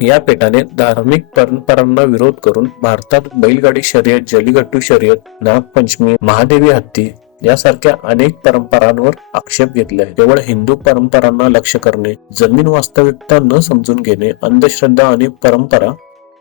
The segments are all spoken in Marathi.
या पेटाने धार्मिक परंपरांना विरोध करून भारतात बैलगाडी शर्यत जलीगट्टू शर्यत नागपंचमी महादेवी हत्ती यासारख्या अनेक परंपरांवर आक्षेप घेतले आहे केवळ हिंदू परंपरांना लक्ष करणे जमीन वास्तविकता न समजून घेणे अंधश्रद्धा आणि परंपरा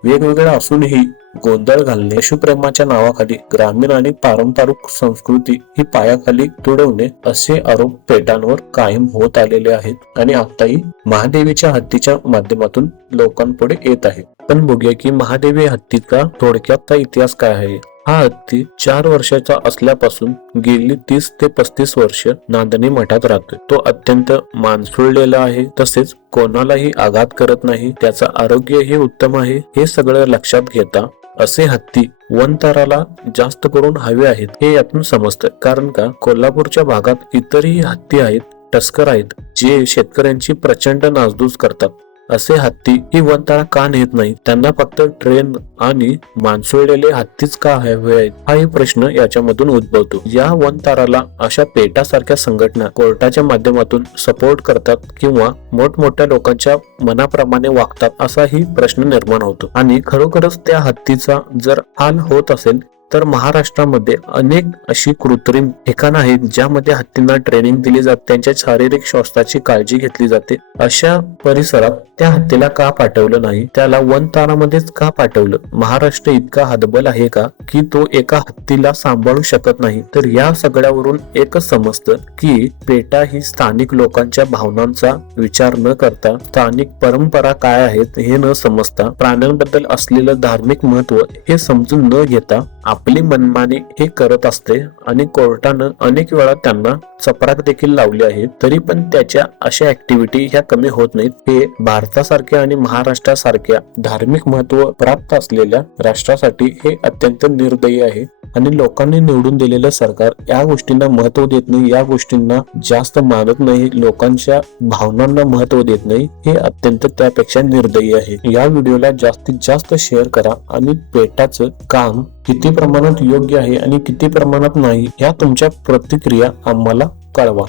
वेगवेगळ्या असूनही गोंधळ घालणे पशुप्रेमाच्या नावाखाली ग्रामीण आणि पारंपरिक संस्कृती ही पायाखाली तुडवणे असे आरोप पेटांवर कायम होत आलेले आहेत आणि आताही महादेवीच्या हत्तीच्या माध्यमातून लोकांपुढे येत आहे पण बघूया की महादेवी हत्तीचा थोडक्यात इतिहास काय आहे. हा हत्ती चार वर्षाचा असल्यापासून गेली तीस ते पस्तीस वर्ष नांदणी मठात राहतोय. तो अत्यंत मानसुळलेला आहे तसेच कोणालाही आघात करत नाही त्याचं आरोग्यही उत्तम आहे हे सगळं लक्षात घेता असे हत्ती वनताराला जास्त करून हवे आहेत हे यातून समजतं कारण का? कोल्हापूरच्या भागात इतरही हत्ती आहेत टस्कर आहेत जे शेतकऱ्यांची प्रचंड नासधूस करतात. असे हत्ती ही वनतारा का नेत नाही. त्यांना फक्त ट्रेन आणि मानसुळलेले हत्तीच का हवे आहेत? हाही प्रश्न याच्यामधून उद्भवतो. या वनताराला अशा पेटासारख्या संघटना कोर्टाच्या माध्यमातून सपोर्ट करतात किंवा मोठमोठ्या लोकांच्या मनाप्रमाणे वागतात असाही प्रश्न निर्माण होतो. आणि खरोखरच त्या हत्तीचा जर हाल होत असेल तर महाराष्ट्रामध्ये अनेक अशी कृत्रिम ठिकाणं आहेत ज्यामध्ये हत्तींना ट्रेनिंग दिली जाते त्यांच्या शारीरिक स्वास्थ्याची काळजी घेतली जाते. अशा परिसरात त्या हत्तीला का पाठवलं नाही? त्याला वन तारामध्येच का पाठवलं? महाराष्ट्र इतका हदबल आहे का की तो एका हत्तीला सांभाळू शकत नाही? तर या सगळ्यावरून एकच समजतं की पेटा ही स्थानिक लोकांच्या भावनांचा विचार न करता स्थानिक परंपरा काय आहेत हे न समजता प्राण्यांबद्दल असलेलं धार्मिक महत्त्व हे समजून न घेता आपली मनमानी हे करत असते आणि कोर्टानं अनेक वेळा त्यांना चपराक देखील लावली आहे. तरी पण त्याच्या अशा ऍक्टिव्हिटी ह्या कमी होत नाहीत. हे भारतासारख्या आणि महाराष्ट्रासारख्या धार्मिक महत्त्व प्राप्त असलेल्या राष्ट्रासाठी हे अत्यंत निर्दयी आहे. आणि लोकांनी निवडून दिलेलं सरकार या गोष्टींना महत्त्व देत नाही या गोष्टींना जास्त मानत नाही लोकांच्या भावनांना महत्त्व देत नाही हे अत्यंत त्यापेक्षा निर्दयी आहे. या व्हिडिओला जास्तीत जास्त शेअर करा आणि पेटाचं काम किती प्रमाणात योग्य आहे आणि किती प्रमाणात नाही ह्या तुमच्या प्रतिक्रिया आम्हाला कळवा.